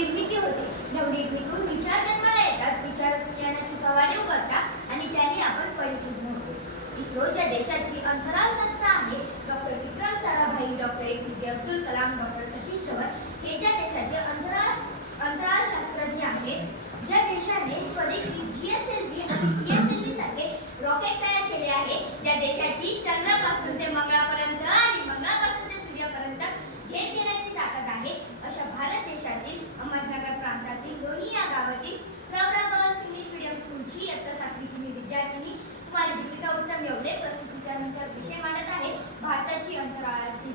निर्मिती होते. नवनिर्मितीतून विचार जन्माला येतात. विचार ज्ञानाची कवाडे उघडतात आणि त्यांनी आपण परिपूर्ण होतो. इस्रोच्या देशाची अंतराळ संस्था आहे doctor Vikram Sarabhai doctor A. P. J. Abdul Kalam doctor Satish Dhawan हे ज्या देशाचे अंतराळ अंतराळ शास्त्रज्ञ आहेत ज्या देशाने स्वदेशी जी एस एल व्ही आणि पी एस एल व्ही सारखे रॉकेट तयार केले आहे ज्या देशाची चंद्रापासून ते मंगळापर्यंत आणि मंगळापासून ते सूर्यापर्यंत झेप घेण्याची ताकद आहे अशा भारत देशातील प्रांतातील लोणी या गावातील प्रवरा गर्ल्स इंग्लिश मीडियम स्कूलची इयत्ता सातवीची मी विद्यार्थिनी. कुमारी दीपिका उत्तम एवढे प्रस्तुत विचारांचा विषय मांडत आहे. भारताची अंतराळाची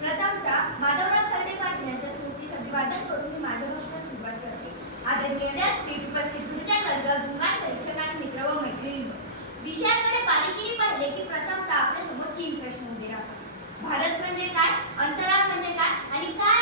प्रथमतः माधवराव खर्डे पाटील यांच्या स्मृती अभिवादन करून मी माझ्या भाषणास सुरुवात करते. आदरणीय व्यासपीठ उपस्थित गुरुजन वर्ग गुणवान परीक्षक आणि मित्र व मैत्रिणी. विषयाकडे बारीकीने पाहिले की प्रथमतः आपल्यासमोर तीन प्रश्न उभे राहतात. भारत म्हणजे काय? अंतराळ म्हणजे काय? आणि काय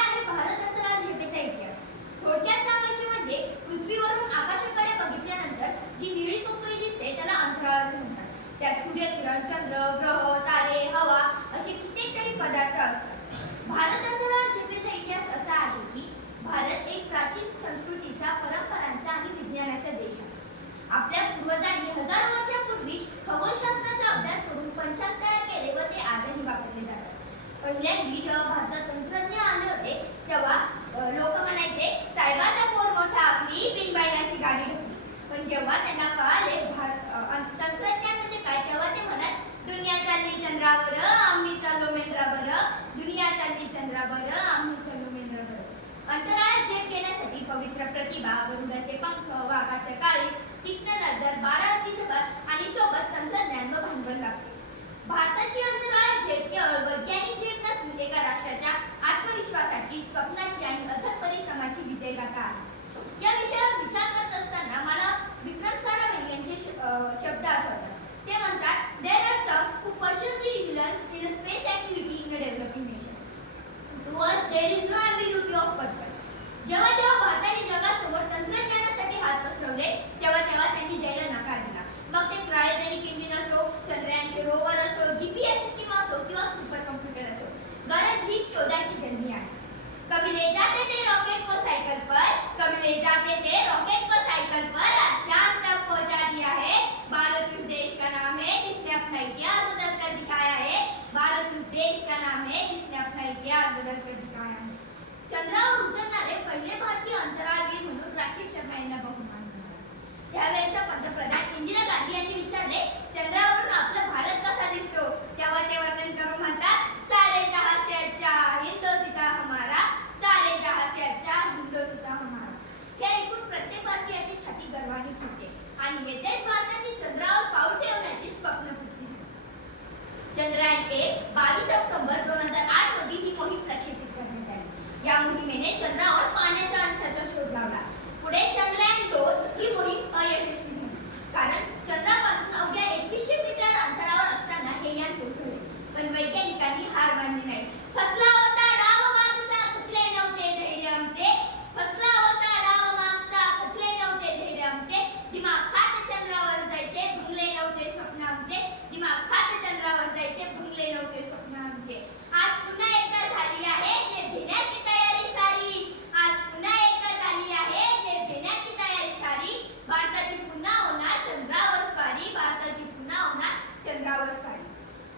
आपल्या पूर्वजांनी हजार वर्षापूर्वी खगोलशास्त्राचा अभ्यास करून पंचांग तयार केले व ते आजही वापरले जातात. पहिल्यांदी जेव्हा भारतात तंत्रज्ञ आले होते तेव्हा लोक म्हणायचे साहेबाचा पोर मोठा आपली बिनबायलाची गाडी ढकली. पण जेव्हा त्यांना कळाले तंत्रज्ञान म्हणजे काय तेव्हा ते म्हणत दुनिया चालली चंद्रावर आम्ही चाललो मेंढरावर दुनिया चालली चंद्रावर आम्ही चाललो मेंढरावर. अंतराळात झेप घेण्यासाठी पवित्र प्रतिभा वरुणाचे पंख वाघाचे काळी तीक्ष्ण बारा बारावतीचे बळ आणि सोबत तंत्रज्ञान व भांडवल लागते. भारताची अंतराळात झेप केवळ वैज्ञानिक झेप नसून एका राष्ट्राच्या आत्मविश्वासाची स्वप्नाची आणि अथक परिश्रमाची विजय गाथा आहे. या विषयावर विचार करत असताना मला विक्रम साराभाई यांचे शब्द आठवतात. ते म्हणतात कभी थे। रॉकेट को साइकिल पर चाँद तक पहुँचा दिया है। भारत उस देश का नाम है जिसने अपना इतिहास बदल कर दिखाया है। भारत उस देश का नाम है जिसने अपना इतिहास बदल कर दिखाया है। चंद्रावर उतरणारे पहिले भारतीय अंतराळवीर म्हणून राकेश शर्मा यांना बहुमान मिळाला. त्यावेळेच्या पंतप्रधान इंदिरा गांधी यांनी विचारले चंद्रावरून चंद्रयान एक बावीस ऑक्टोबर दोन हजार आठ रोजी ही मोहीम प्रक्षेपित करण्यात आली. या मोहिमेने चंद्रावर पाण्याच्या अंशाचा शोध लावला. पुढे चंद्र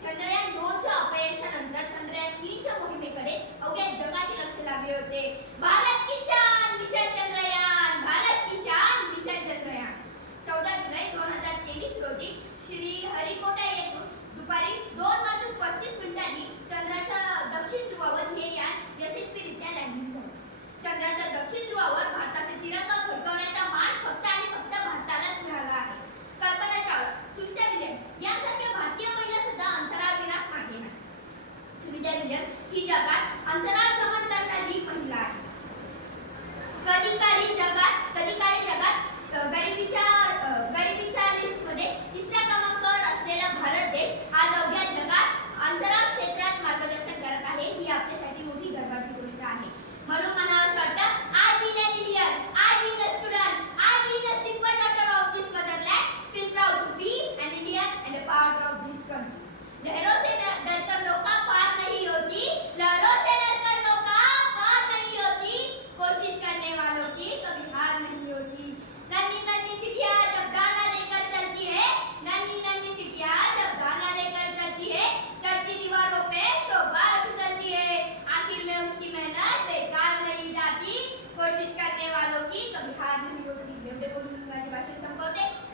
चंद्रयान दोनच्या अपयशानंतर चंद्रयान तीनच्या मोहिमेकडे अवघ्या जगाचे लक्ष लागले होते. भारत किसान मिशन चंद्रयान 新长征。